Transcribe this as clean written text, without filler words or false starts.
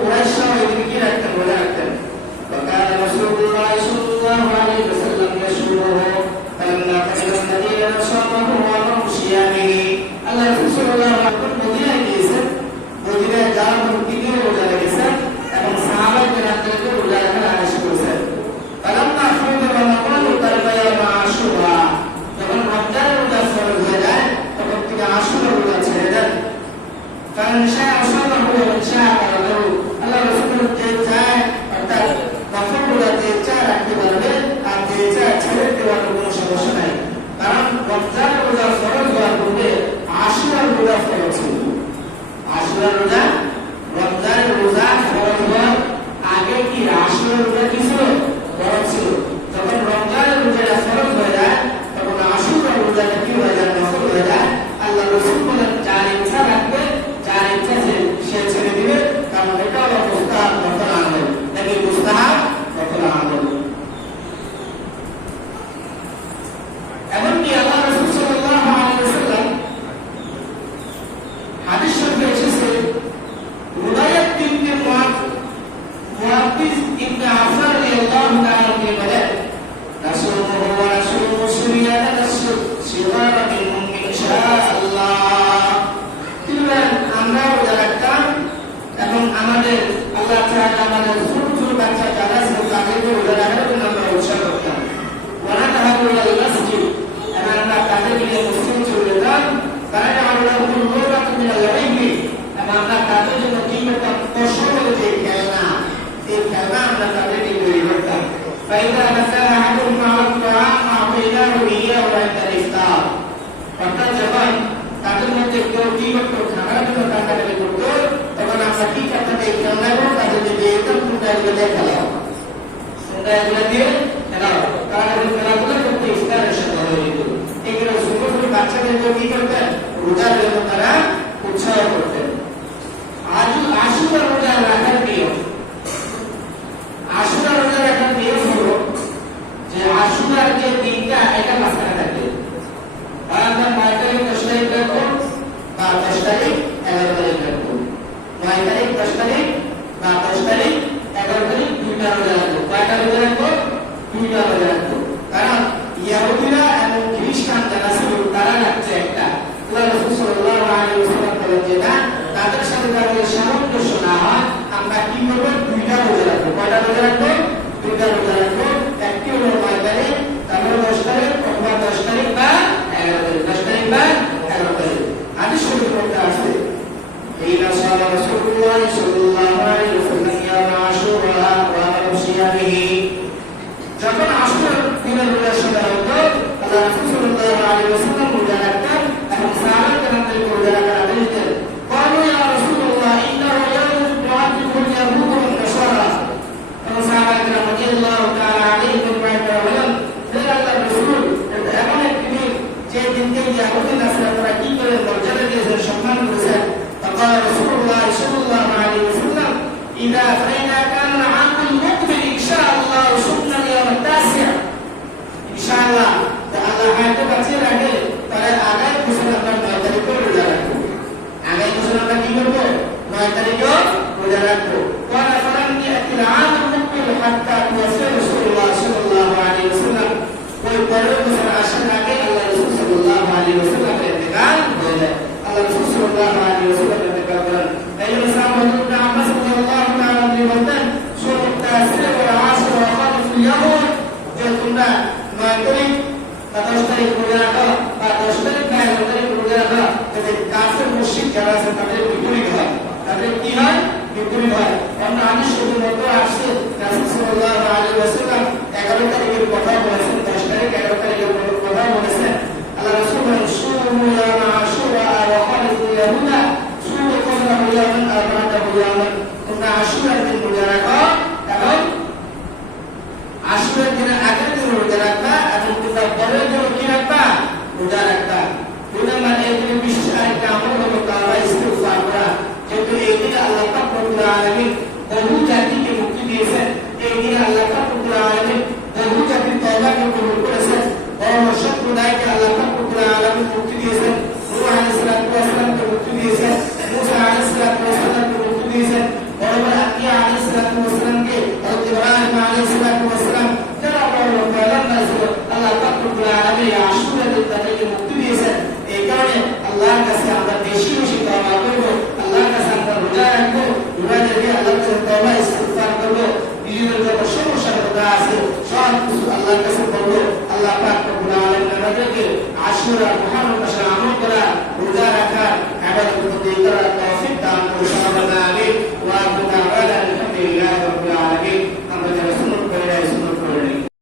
কুরাইশরা এদিকে কি রাখতেন রোজা রাখতেন وكان رسول الله صلى الله عليه وسلم يشكره فلما قدم المدينة صامه وامر بصيامه الله رسول الله মদিনায় গিয়েছেন মদিনায় যাওয়ার পর তিনি রোজা রেখেছেন এবং সাহাবাদেরকে রোজা রাখার আদেশ করেছেন فلما فرض رمضان قرب يوم عاشوراء যখন রমজানের রোজা ফরজ হয়ে যায় তখন তিনি আশুরা রোজা ছেড়ে দেন কারণ শাহ সাল্লাল্লাহু আলাইহি ওয়াসাল্লাম আল্লাহ রাসূল যে চায় অর্থাৎ নফল রোজা যে চায় রাখতে পারবে আর যে চায় ছেড়ে দেওয়ার কোনো সমস্যা নাই কারণ রমজানের রোজা ফরজ হওয়ার পূর্বে আশুরা রোজা ফরজ ছিল আশুরা রোজা রমজানের রোজা ফরজ হওয়ার আগে কি আশুরা রোজা কি ছিল ফরজ ছিল যখন রমজানের রোজাটা ফরজ হয়ে যায় তখন আশুরা রোজাটা কি হয়ে যায় নফল হয়ে যায় আল্লাহ রাসূল বলেন যার ইচ্ছা রাখবে যার ইচ্ছা সে ছেড়ে দিবে কারণ এটা হলো মুস্তাহাব নফল আমল নাকি মুস্তাহাব নফল আমল এমনকি আল্লাহ রাসূল সাল্লাল্লাহু আলাইহি ওয়াসাল্লাম হাদিস শরীফে এসেছে রুবাইয়াত বিনতে মুআফিজ ইবনে আফসার রাদিয়াল্লাহু তাআলা কে বলেন রাসূলুল্লাহ ওয়া রাসূলুহু সুরিয়াত সিগার মিনহুম ইনশাআল্লাহ আমরা রোজা রাখতাম এবং আমাদের আল্লাহ তাআলা আমাদের ছোট ছোট বাচ্চা যারা ছিল তাদেরকে রোজা রাখার জন্য আমরা উৎসাহ করতাম ওরা তাহাবুল মসজিদ এবং আমরা তাদেরকে নিয়ে মসজিদে চলে যেতাম তারা আমরা রোজা মিনাল লাইবি এবং আমরা তাদের জন্য কি করতাম পছন্দ যে খেলনা এই খেলনা আমরা তাদেরকে তৈরি করতাম ফাইদা নাসারা আহাদুহুম আল-কুরআন আ'তাইনাহু ইয়্যাহু ওয়া ইফতার অর্থাৎ যখন তাদের মধ্যে কেউ কি করতো খানার জন্য টাকাটাকে করতো তখন আমরা কি করতাম এই খেলনাগুলো তাদেরকে দিয়ে দিতাম খেলাও দিয়ে খেলাও কারণ ওই খেলাগুলো করতে ইফতারের সাথে হয়ে যেত এগুলো ছোট ছোট বাচ্চাদেরকে কি করতেন রোজার জন্য তারা উৎসাহ করতেন আশুরা রোজা রাখার নিয়ম আশুরা রোজা রাখার নিয়ম হলো যে আশুরার যে দিনটা এটা মাঝখানে থাকে আমরা 9 তারিখ 10 তারিখ রাখবো বা 10 তারিখ 11 তারিখ রাখবো 9 তারিখ 10 তারিখ বা 10 তারিখ 11 তারিখ দুইটা রোজা রাখবো কয়টা রোজা রাখবো দুইটা রোজা রাখবো কারণ ইহুদিরা এবং খ্রিস্টান যারা ছিল তারা রাখছে একটা আল্লাহ রাসূল সাল্লাল্লাহু আলাইহি ওয়াসাল্লাম বলেন যে না তাদের সাথে তাদের সামঞ্জস্য না হয় আমরা কি করব দুইটা রোজা রাখবো কয়টা রোজা রাখবো দুইটা রোজা রাখবো একটি হলো 9 তারিখ তারপর 10 তারিখ অথবা 10 তারিখ বা 11 তারিখ 10 তারিখ বা 11 তারিখ হাদিস শরীফে মধ্যে আছে এই রাসূল রাসূলুল্লাহ সাল্লাল্লাহু আলাইহি ওয়াসাল্লাম ইয়াউম আশুরা ওয়া সিয়ামিহি যখন আশুরা দিনের রোজা শুরু হতো আল্লাহ রাসূল সাল্লাল্লাহু আলাইহি ওয়াসাল্লাম রোজা রাখতেন এবং সাহাবাদেরকে রোজা রাখার আদেশ দিতেন قالوا يا رسول الله انه يوم تعذب اليهود والنصارى فصحابه رضي الله تعالى عليهم وسلم قال الله رسول এমন একটি দিন যে দিনকে ইহুদি নাসারা কি করে মর্যাদা দিয়েছেন সম্মান করেছেন فقال رسول الله صلى الله عليه وسلم اذا فإذا كان العام المقبل ان شاء الله صمنا اليوم التاسع ان شاء الله الله হাতে বাঁচিয়ে রাখে তাহলে আগামী বছর আমরা 9 তারিখে রোজা রাখবো আগামী বছর আমরা কি করব 9 তারিখে রোজা রাখবো قال فلم يأتي العام المقبل حتى توفي رسول الله صلى الله عليه وسلم ওই পরের বছর আসার আগে আল্লাহ রাসূল সাল্লাল্লাহু আলাইহি ওয়াসাল্লাম ইন্তেকাল হয়ে যায় আল্লাহ রাসূল সাল্লাল্লাহু আলাইহি ওয়াসাল্লাম ইন্তেকাল করেন এই সাহাবা ইবনে আব্বাস রাদিয়াল্লাহু তাআলা আনহু বলেন সূরা তাসির ওয়া আশর ওয়া খালিফুল ইয়াহুদ যে তোমরা 9 তারিখ বা 10 তারিখ রোজা রাখো বা 10 তারিখ বা 11 তারিখ রোজা রাখো যদি কাফের মুশরিক যারা আছে তাদের বিপরীত হয় তাদের কি হয় বিপরীত হয় আমরা হাদিস শরীফের মধ্যে আসছে রাসূল সাল্লাল্লাহু আলাইহি ওয়াসাল্লাম 11 তারিখের কথা বলেছেন 10 তারিখ 11 তারিখের কথা বলেছেন আল্লাহ রাসূল বলেন সুমু ইয়াউম আশুরা ওয়া খালিফুল ইয়াহুদা সুমু কবরা ইয়াউম আরবাতা ইয়াউম তোমরা আশুরার দিন রোজা রাখো এবং আশুরার দিনের আগের দিন রোজা রাখবা এবং তোমরা পরের দিন কি রাখবা রোজা রাখবা রোজা মানে এই বিশেষ আরেকটা আমল হলো তাওবা ইস্তিগফার করা যেহেতু এই দিনে আল্লাহ পাক রব্বুল আলামিন বহু জাতিকে মুক্তি দিয়েছেন এই দিনে আল্লাহ পাক রব্বুল আলামিন বহু জাতির তওবাকে কবুল করেছেন বড় সম্প্রদায়কে আল্লাহ পাক রব্বুল আলামিন মুক্তি দিয়েছেন নূহ আলাইহিস সালাতু ওয়াস সালামকে মুক্তি দিয়েছেন মুসা আলাইহিস সালাতু ওয়াস সালামকে মুক্তি দিয়েছেন বড় বড় আশুরা মহান